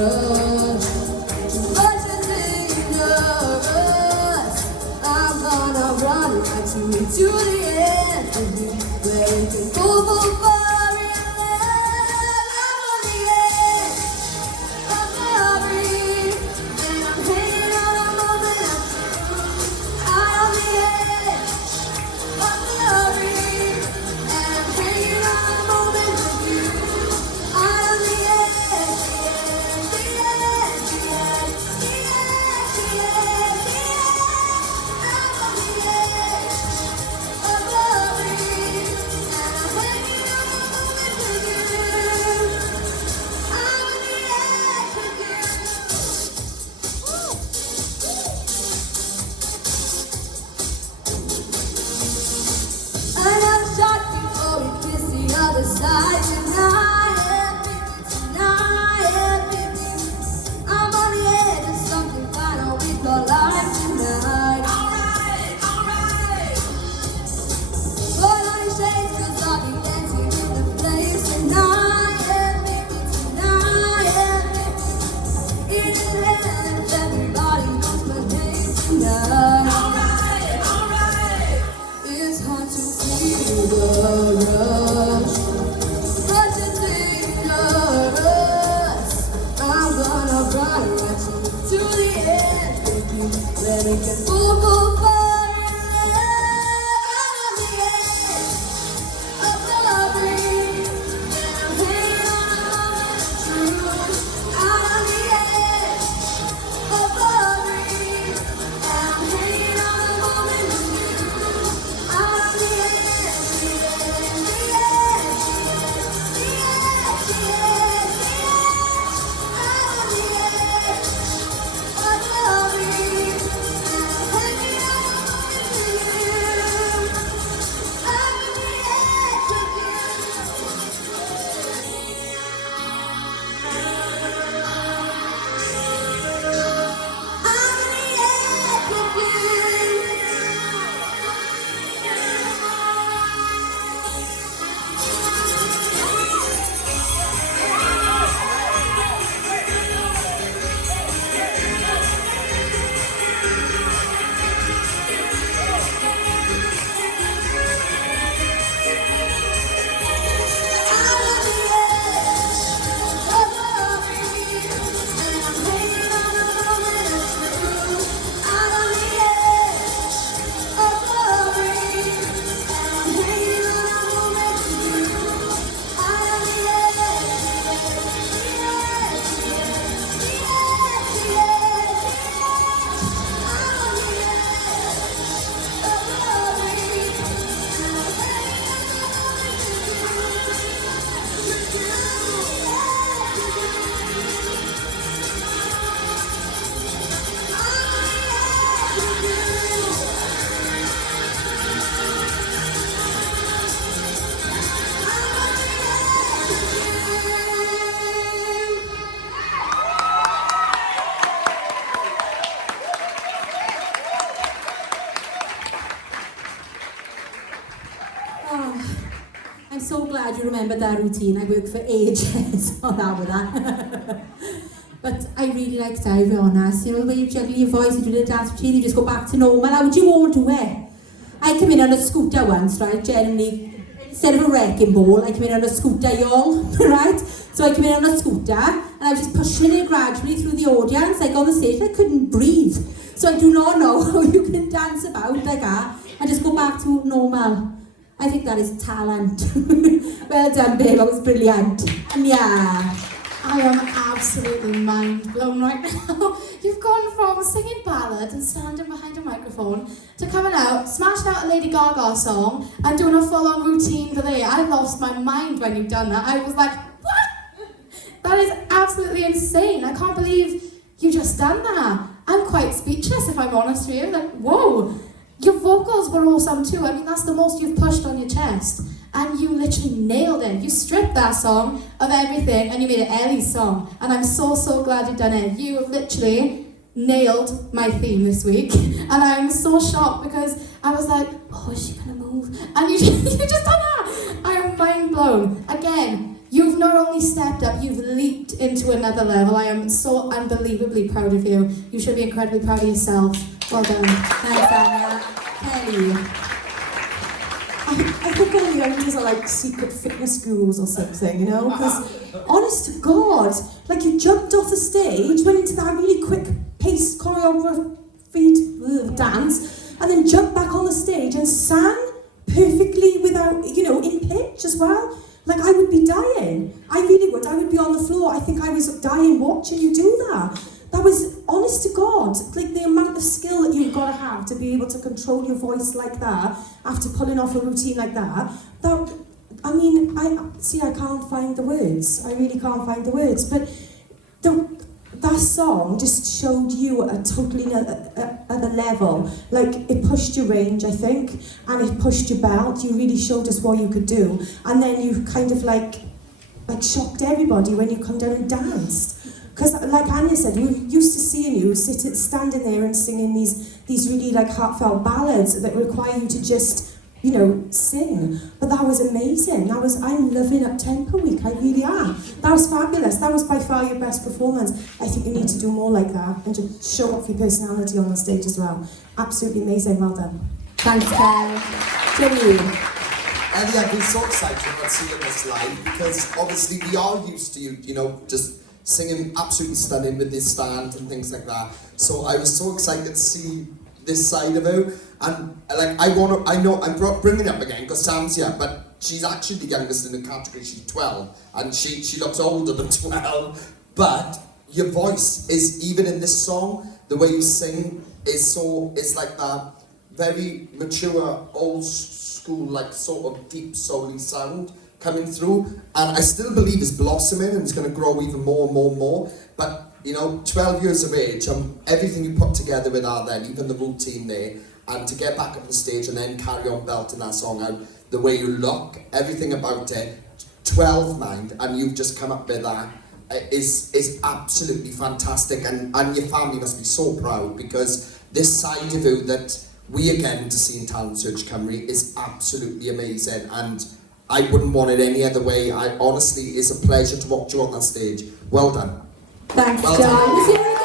rush. But you're dangerous. I'm gonna run right to the end of you, where we can go for far in love. I'm on the edge of my dream, and I'm hanging on a moment of truth. Out on the edge of my dream, and I'm hanging on a moment of you. Out on the edge, the edge, the edge, the edge, the edge, the edge, I'm on the edge of my dream, and I'm hanging on a moment with you. I'm on the edge with you. Another shot before we kiss the other side tonight, baby. I'm on the edge of something final we call life tonight. Alright. Put on your shades 'cause I'll be dancing in the flames tonight, baby. It is hell if everybody knows my name tonight. It's hard to feel the rush, but you're dangerous. I'm gonna run right to the edge with you, let it get full far in love. I'm on the edge of the dream, and I'm hanging on a moment of truth. Out on the edge of the dream, and I'm hanging on a moment of truth. Out on the edge, the edge, the edge, the edge, the edge, the edge. Out on the edge of the dream, and I'm hanging on a moment with you. I'm on the edge with you. I'm on the edge with you. Oh, I'm so glad you remembered that routine. I worked for ages on that with that. But I really liked that, I'll be honest. You know, the way you juggle your voice and do the dance routine, you just go back to normal. How would you all do it? I came in on a scooter once, right? Genuinely, instead of a wrecking ball, I came in on a scooter, y'all, right? So I came in on a scooter, and I was just pushing it gradually through the audience, like on the stage. I couldn't breathe. So I do not know how you can dance about like that and just go back to normal. I think that is talent. Well done, babe, that was brilliant. And yeah. I am absolutely mind blown right now. You've gone from singing ballads and standing behind a microphone to coming out, smashing out a Lady Gaga song and doing a full-on routine today. I lost my mind when you've done that. I was like, what? That is absolutely insane. I can't believe you just done that. I'm quite speechless, if I'm honest with you. Like, whoa. Your vocals were awesome too. I mean, that's the most you've pushed on your chest. And you literally nailed it. You stripped that song of everything and you made it Ellie's song. And I'm so, so glad you've done it. You literally nailed my theme this week. And I'm so shocked because I was like, oh, is she gonna move? And you just done that. I am mind blown. Again, You've not only stepped up, you've leaped into another level. I am so unbelievably proud of you. You should be incredibly proud of yourself. Well done. Thanks, Anya. Kelly. I think all the youngsters are like secret fitness gurus or something, you know? Because, honest to God, like you jumped off the stage, went into that really quick pace choreographed dance, and then jumped back on the stage and sang perfectly without, you know, in pitch as well. Like, I would be dying. I really would. I would be on the floor. I think I was dying watching you do that. That was, honest to God, like the amount of skill that you've got to have to be able to control your voice like that after pulling off a routine like that. I mean, I can't find the words. I really can't find the words. But that song just showed you a totally other level. Like, it pushed your range, I think, and it pushed your belt. You really showed us what you could do. And then you kind of like shocked everybody when you come down and danced. Because, like Anya said, we're used to seeing you standing there and singing these really like heartfelt ballads that require you to just, you know, sing. But that was amazing. I'm loving Up Tempo Week. I really am. That was fabulous. That was by far your best performance. I think you need to do more like that and just show off your personality on the stage as well. Absolutely amazing. Well done. Thanks, Kel. Jimmy. Ellie, I've been so excited about seeing this live because obviously we are used to you know, just singing absolutely stunning with this stand and things like that. So I was so excited to see this side of her. And like, I'm bringing it up again because Sam's here, but she's actually the youngest in the category. She's 12, and she looks older than 12. But your voice is, even in this song, the way you sing is like that very mature, old school, like sort of deep soul-y sound coming through, and I still believe it's blossoming and it's going to grow even more and more and more. But you know, 12 years of age, everything you put together with her then, even the routine there, and to get back up the stage and then carry on belting that song out, the way you look, everything about it, 12 mind, and you've just come up with that, is absolutely fantastic, and your family must be so proud, because this side of you that we again to see in Talent Search Cymru is absolutely amazing, and I wouldn't want it any other way. Honestly, it's a pleasure to watch you on that stage. Well done. Thanks, Well John. done. If you're